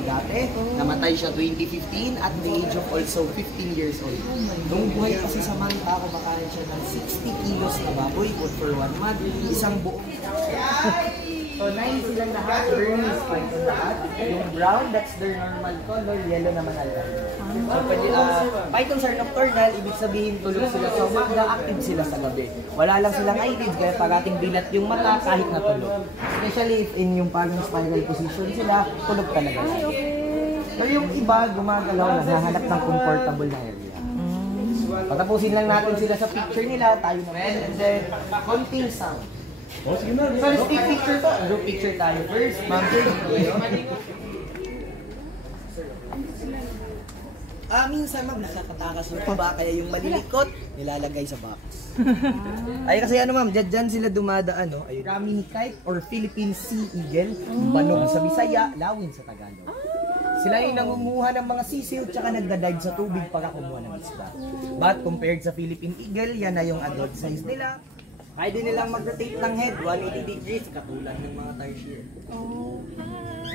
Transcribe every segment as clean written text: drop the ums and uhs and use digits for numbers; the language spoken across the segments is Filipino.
Dati, namatay siya 2015 at the age of also 15 years old. Nung buhay kasi sa Manta, kumakain siya ng 60 kilos na baboy, good for 1 month, isang buong. So 9 silang lahat, Burmese python lahat. Yung brown, that's their normal color, yellow naman alpha. So pwede, pythons are nocturnal, ibig sabihin tulog sila sa umaga, active sila sa gabi. Wala lang silang eyelids, kaya parating bilat yung mata kahit natulog. Especially if in yung parang spiral position sila, tulog talaga. So yung iba, gumagalaw, naghahanap ng comfortable na area. Patapusin lang natin sila sa picture nila, tayo naman, and then, konting sound. So let's take picture to. Group picture tayo first. Ma'am, minsan ma'am, nakakatakas yung iba, kaya yung malilikot, nilalagay sa box. Ay kasi ano ma'am, dyan sila dumadaan, no? Ayun, Ramini kite or Philippine Sea Eagle, banog sa Bisaya, lawin sa Tagalog. Sila yung nangunguha ng mga sisiw tsaka nagdadive sa tubig para kumuha ng isda. But compared sa Philippine Eagle, yan na yung adult size nila. Kaya din nilang mag-rotate ng head, 180 degrees, katulad ng mga tarsier.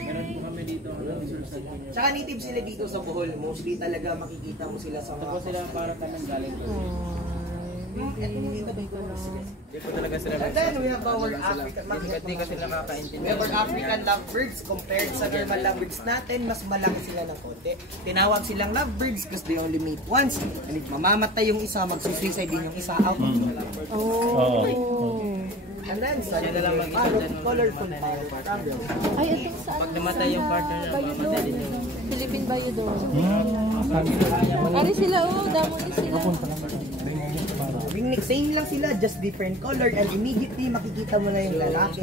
Meron po kami dito. Tsaka native sila dito sa Bohol. Mostly talaga makikita mo sila sa mga... Ito sila para tanong galing. Dito talaga sila. And then we have our African... Hindi kasi nakakaintindi. We have our African lovebirds compared sa normal lovebirds natin. Mas malaki sila ng konti. Tinawag silang lovebirds because they only mate once. And if mamamatay yung isa, magsusuicide din yung isa out. And then, saan na lang colorful power. Ay, itong saan? Pag namatay yung partner na, mamatay din yung... Philippine Bayodor. Ari sila, damo ni sila. Ringneck, same lang sila, just different color. And immediately, makikita mo na yung lalaki.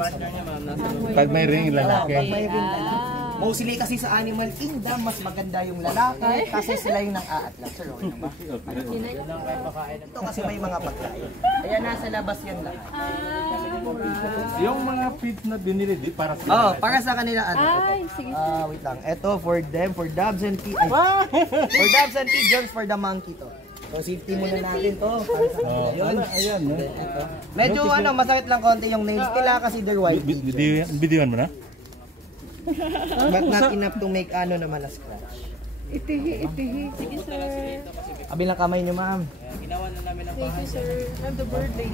Pag may ring lalaki. Pag may ring lalaki. Mostly kasi sa Animal Kingdom, mas maganda yung lalaki kasi sila yung nang-aatlas. Sir, okay na ba? Ito kasi may mga pagkain. Kaya nasa labas yan lahat. Yung mga feeds na binili, di para sa Oh, para sa kanila ano? Ay, sige. Wait lang. Ito for them, for doves and for doves and pigeons, for the monkey to. So safety muna natin to. Para sa ayan, no? Medyo ano, masakit lang konti yung nails nila kasi they're white. Videoan mo na? But not enough to make ano naman na scratch. Itihi. Sige, sir. Kabilang kamay niyo, ma'am. Ginawa na namin ang Thank you, sir. I'm the birthday.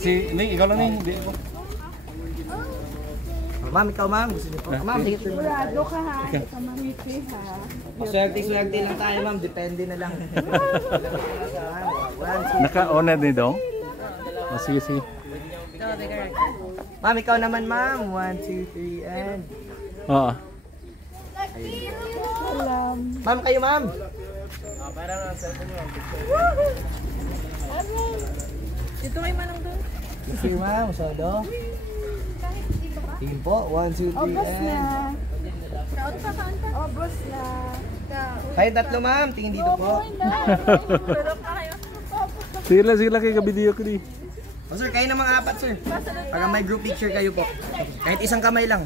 Si Ning, ikaw lang Ning. Ma'am, ikaw ma'am. Gusto niyo po? Ma'am, sige. Sigurado ka ha. Ito mamiti ha. Swerte lang tayo, ma'am. Depende na lang. Naka-on na din daw? Sige. Ma'am, ikaw naman, ma'am. 1, 2, 3, and... Oo. Alam. Ma'am, kayo, ma'am. Parang ang cellphone nyo. Dito may manang doon. Sige, ma'am. Sodo. Tingin po. 1, 2, 3, Obos na. and... Kaot pa kaan pa? Obos na. Kayo tatlo, ma'am. Tingin dito po. Pero kayo. Sila kay ka-video ko di. O sir, kayo namang apat, sir. Para may group picture kayo po. Kahit isang kamay lang.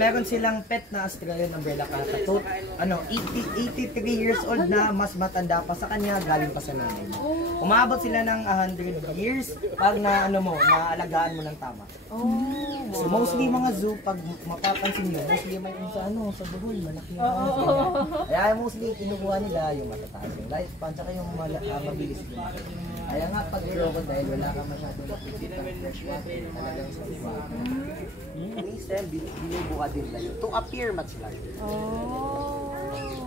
Meron silang pet na Australian umbrella cat. So, 83 years old na, mas matanda pa sa kanya, galing pa sa nanay mo. Umabot sila ng 100 years pag naalagaan mo ng tama. So mostly mga zoo, pag mapapansin nyo, mostly may sa Bohol, malaki yung kaya mostly kinukuha nila yung matataas yung lifespan, tsaka yung mabilis din. Kaya nga pag crocodile, wala ka masyadong nakikita ng fresh water, talagang sa iba. Minsan, binubuka din tayo to appear much larger.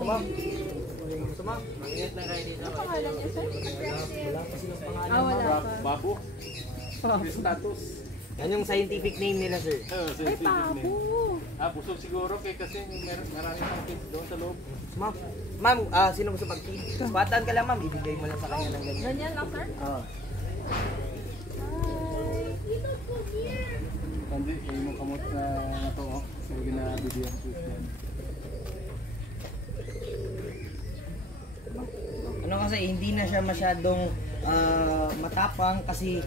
Tumam. Ingat na kayo dito. Ano pangalan niya, sir? Wala pa silang pangalan. Wala pa. Babo. Status. Yan yung scientific name nila, sir. Ay, pabo. Busog siguro kasi marami pang kids doon sa loob. Ma'am, sino gusto pag-feed? Batan ka lang, ma'am. Ibigay mo lang sa kanya ng ganyan. Ganyan lang, sir? Oo. Hindi, yung kamot na ito, so ginabigyan ko yan. Ano kasi, hindi na siya masyadong matapang kasi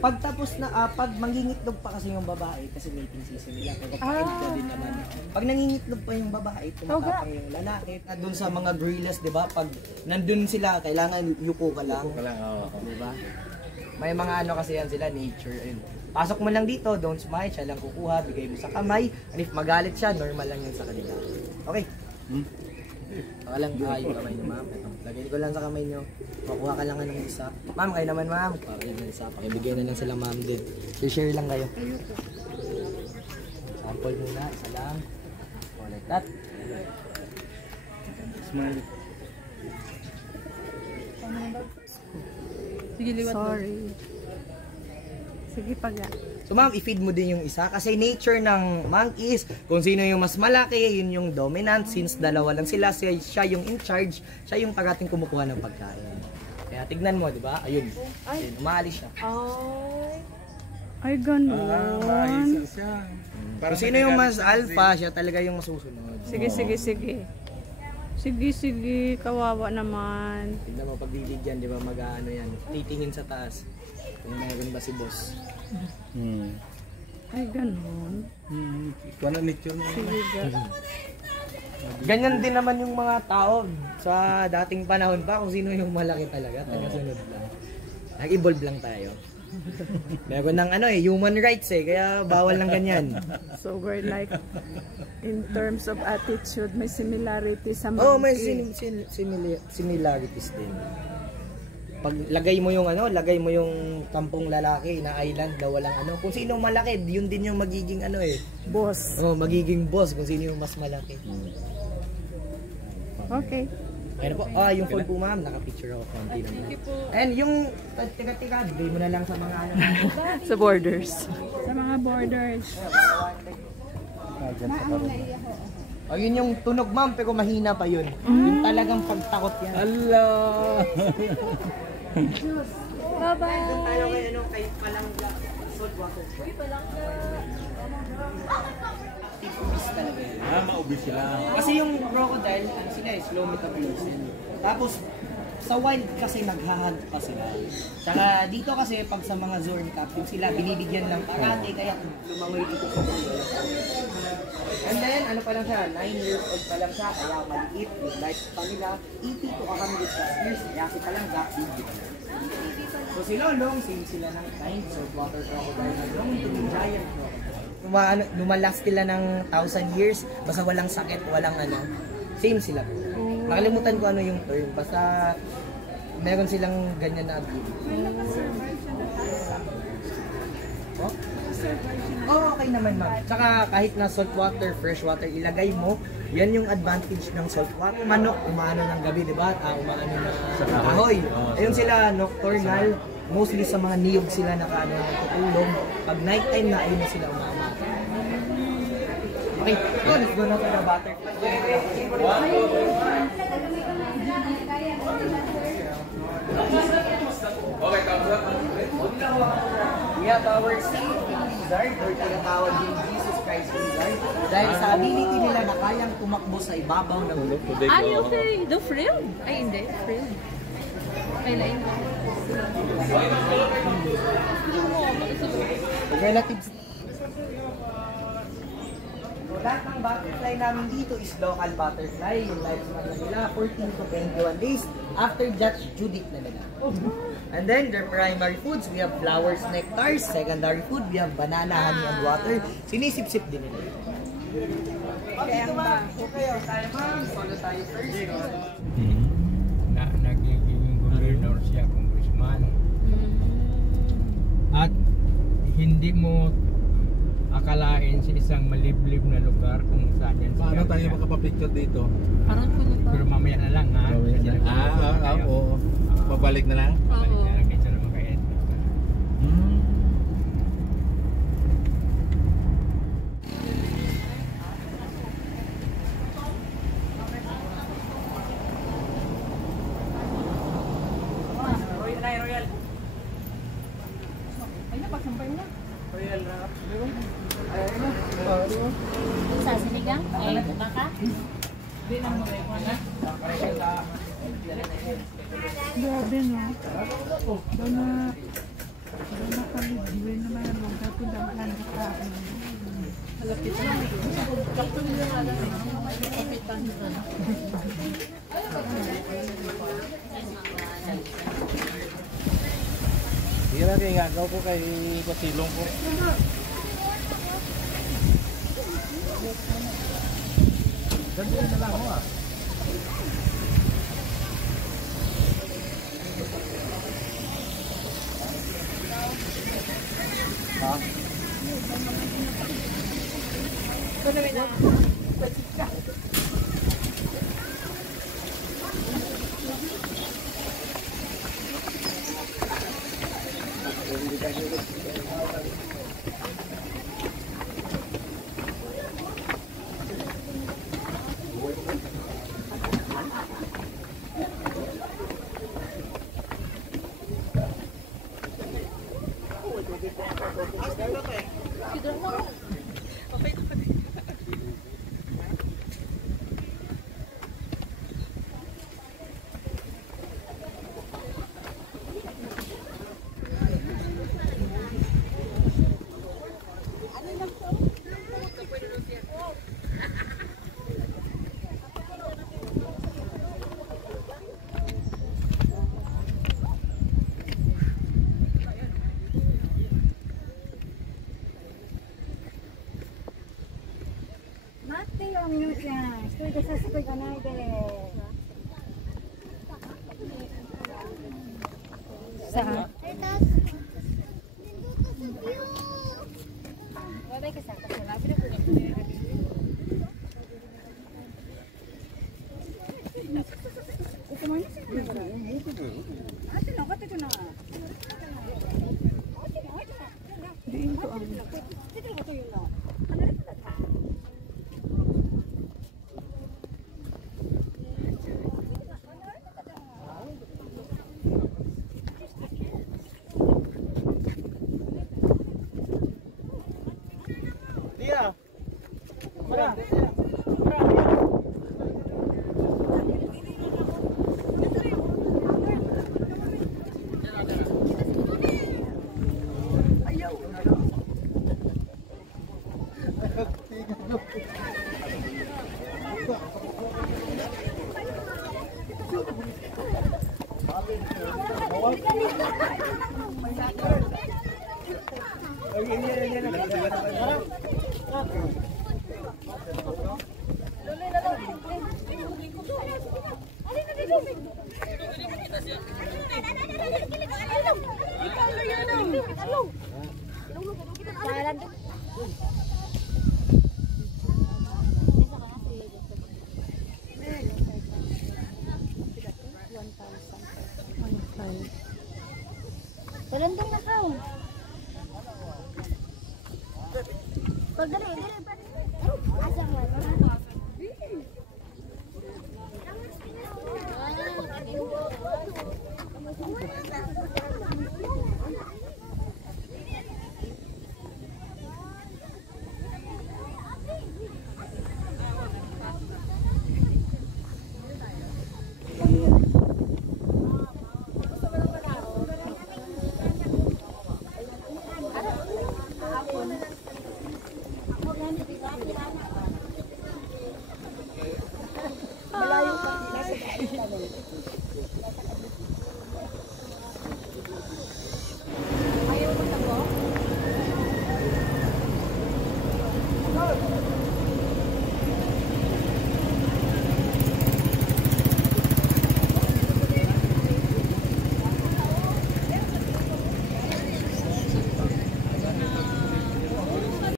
pagtapos na, pag mangingitlog pa kasi yung babae, kasi mating season nila, pagkapain ka din naman. Pag nangingitlog pa yung babae, tumatapang yung lalaki. Doon sa mga gorillas, di ba? Pag nandun sila, kailangan yuko ka lang. Yuko ka lang, oo. Di ba? May mga ano kasi yan sila, nature. Pasok mo lang dito, don't smile, siya lang kukuha, bigay mo sa kamay. And if magalit siya, normal lang yan sa kanila. Okay? Baka lang yung kamay niyo, ma'am. Ito, lagay ko lang sa kamay niyo. Makuha ka lang ng isa. Ma'am, kayo naman, ma'am. Okay, ng isa. Pakibigay na lang sila, ma'am, din. Share lang kayo. Sample muna, isa lang. Oh, like that. Smile. Sige, liwat. Sorry. Sige, pag So ma'am, i-feed mo din yung isa kasi nature ng monkeys, kung sino yung mas malaki, yun yung dominant. Since dalawa lang sila, siya yung in charge, siya yung tagating kumukuha ng pagkain. Kaya tignan mo, di ba? Ayun, ayun, umaalis siya. Ay, ganun. Mahisa siya. Kung sino yung mas alpha, siya talaga yung masusunod. Sige, sige, sige. Sige, sige. Kawawa naman. Tignan mo, pagbibigyan, di ba, mag-ano yan, titingin sa taas. Kung mayroon ba si boss. Ay, ganun. Ikaw na nature mo. Sige, Ganyan din naman yung mga tao sa dating panahon pa, kung sino yung malaki talaga, taga-sunod lang. Nag-evolve lang tayo. Meron ng human rights kaya bawal ng ganyan. So we're like, in terms of attitude, may similarity sa monkey. Oh, may similarities din. Pag lagay mo yung kampong lalaki na island na walang kung sino malaki, yun din yung magiging Boss. Oh, magiging boss kung sino yung mas malaki. Okay. Ayun po. Yung phone po ma'am, naka-picture ako konti lang. And yung tiga-tiga, bigay mo na lang sa mga Sa borders. Sa mga borders. Yun yung tunog ma'am, pero mahina pa yun. Yung talagang pagtakot yan. Allah! Bye-bye! Doon tayo kay Palangga. Salt water. Uy, Palangga! Active talaga yun. Maubis sila. Kasi yung crocodile, sila slow metabolism. Tapos, sa wild kasi naghahunt pa sila. Tsaka dito kasi pag sa mga zoo and captive sila, binibigyan lang parate, kaya lumangoy dito sa mga. And then, pa lang siya, 9 years old pa lang siya, kaya maliit, yung life pa nila, 80 to 100 years, kaya si Palangga, big. So si Lolong, same sila ng kind, so water crocodile na long, yung giant crocodile. Lumalast sila ng 1,000 years, basta walang sakit, walang same sila po. Nakalimutan ko yung term, basta meron silang ganyan na ability. Okay naman ma'am. Tsaka kahit na saltwater, freshwater, ilagay mo, yan yung advantage ng saltwater. Manok, umaano ng gabi, di ba? Umaano na kahoy. Ayun sila, nocturnal. Mostly sa mga niyog sila tutulong. Pag nighttime na, ayun na sila umama. Okay, let's go na to the butterfly. We have our safety lizard, or tinatawag din Jesus Christ lizard, dahil sa ability nila na kayang tumakbo sa ibabaw ng lupod. Yung the frill? Ay, hindi. Frill. Ay, lain. Relatives. So, lahat ng butterfly namin dito is local butterfly. Yung lifespan na nila, 14 to 21 days. After that, Judith na nila. And then, their primary foods, we have flowers, nectars. Secondary food, we have banana, honey, and water. Sinisip-sip din nila. Okay, ma'am. Okay, tayo ma'am. Solo tayo first. Nagiging gobernador siya, congressman. At hindi mo akalain sa isang maliblib na lugar kung saan yan. Paano tayo makapapicture dito? Pero mamaya na lang ha. Oo. Babalik na lang? Babalik na lang din sa mga kain. Royal. Ay, napagsampay mo na. Royal na. Sa sinigang? Baka? Grabe, no? Doon na kalibwin naman ang lugar kung dahil ka. Malapit na. Kapitan na. Hindi na kayo nga ko kay Kasilong ko. Ganun na lang ako ah. Saan? Babay ka sa kasi Dia. Mara. Ayaw.